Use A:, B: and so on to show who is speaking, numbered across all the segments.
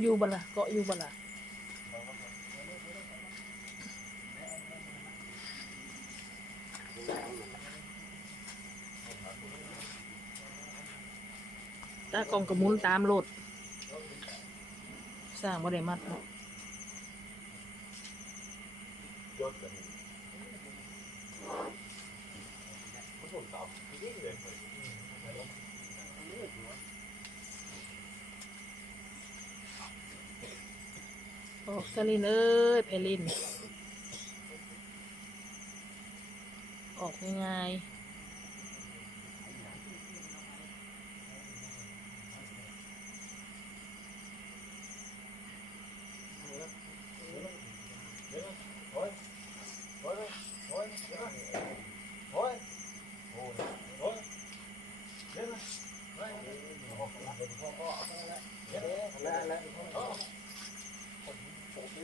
A: อยู่บ่ล่ะเกาะอยู่บ่ล่ะ ตากล้องกระมุนตามรถสร้างบ่ได้มัดเนาะออกสลินเอ้ยเพลิน ออกง่ายๆ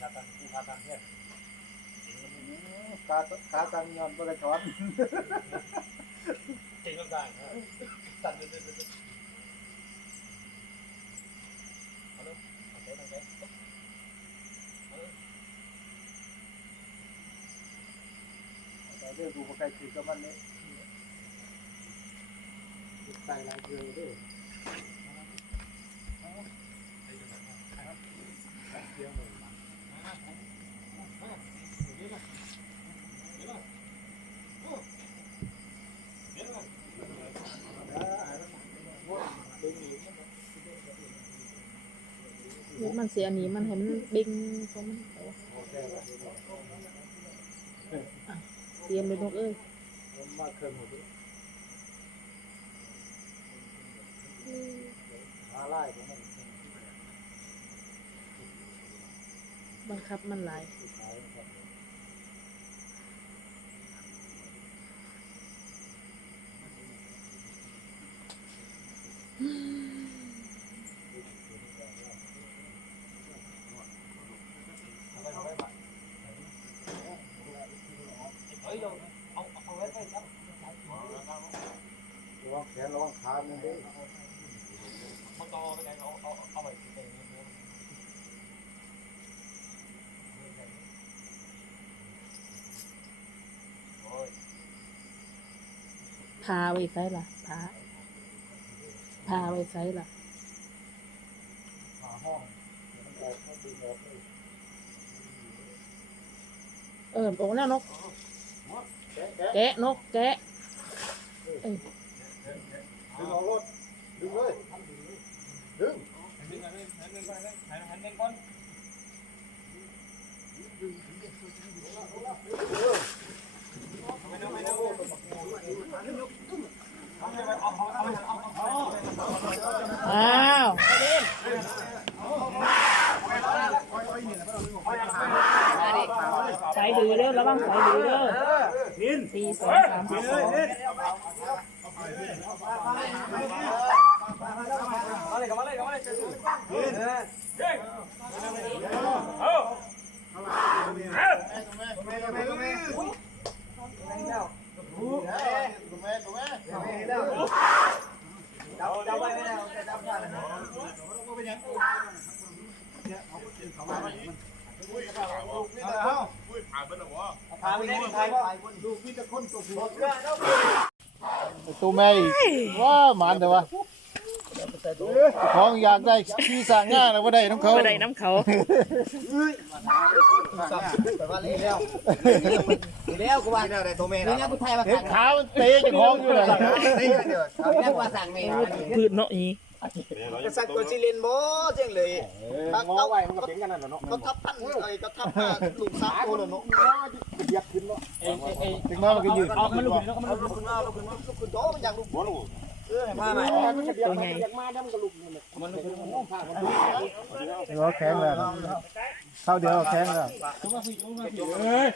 B: ขาขาตังยอนบริชอน
C: จริงต่างๆตัดเลยเลยเลย
B: เรื่องดูใกล้ชิดกับมันนี่ใส่ลายเกลือด้วย
A: มันเสียหนีมันเห็นบิงของมันเตรียมเลยนกเอ้ย
B: มาเองมัน
A: บังคับมันหลาย
C: เฮ้ยเราเอาเอาไว้ให้ครับ
B: ระวังแขนระวังขา มัน
C: ตอไปไหนเอาเอาเอาไปที่ไหนโอ้ย
A: พาไว้ไซล่ะพาพาไว้ไซล่ะ
B: หาห้องมันออกเออ
A: โอ้แล้วนก
B: แกะ
A: นกแกะเอ
B: อรถ ดึงเลยดึง
C: หันหนึ่งหันหนึ่งหันหนึ่งไปเลยหันหันหนึ่งก่อนไม่ต้องไม่ต้องเอาไปเอาเอาเอาเอาเอา
A: อ้าวสายดือเด้อระวังสายดือเด้อสี่สองสามสอง
C: มาเลยมาเลยมาเลยเฮ้ยเฮ้ยเอา พาไปเล่นไทยว่า
B: ดูพี่ตะคนตัวผู้ตัวแม่อีกว่าหมันแต่ว่า
A: ใส่
B: ของอยากได้ที่สร้างงานแล้วบ่ได้น้ำเขา
A: ก็ได้น้ำเขา
D: แล้วกูว่าแล้วได้ตัวเมย์แล้วกูไทยมา
B: เห็
D: ขั
B: น
D: น
B: ขามันเตะเจ้าของอยู่น่ะ
D: แล้วกูว่าสั่งเมย์
A: พืชเนาะอี
D: สั่งตัวชิลินบ่เจ๋งเลย
B: งอไว้มันก็เป็นกันนั่นแหละเนาะ
D: ก็ทับพันไอ้ก็ทับลูกสาวคนเนาะ
B: ถึงมามันก็ยืด
C: ออกมันลุกขึ้นแล้วก็มันลุก
D: ลูกขึ้นมาลูกขึ้นมาลูกขึ้นโตมันอยากลูก
C: บ่ลุก
D: มาใหม่
A: ตัวใหญ่
B: หัวแข็งแล้วเข้าเดียวแข็งแล้ว
C: เฮ้ย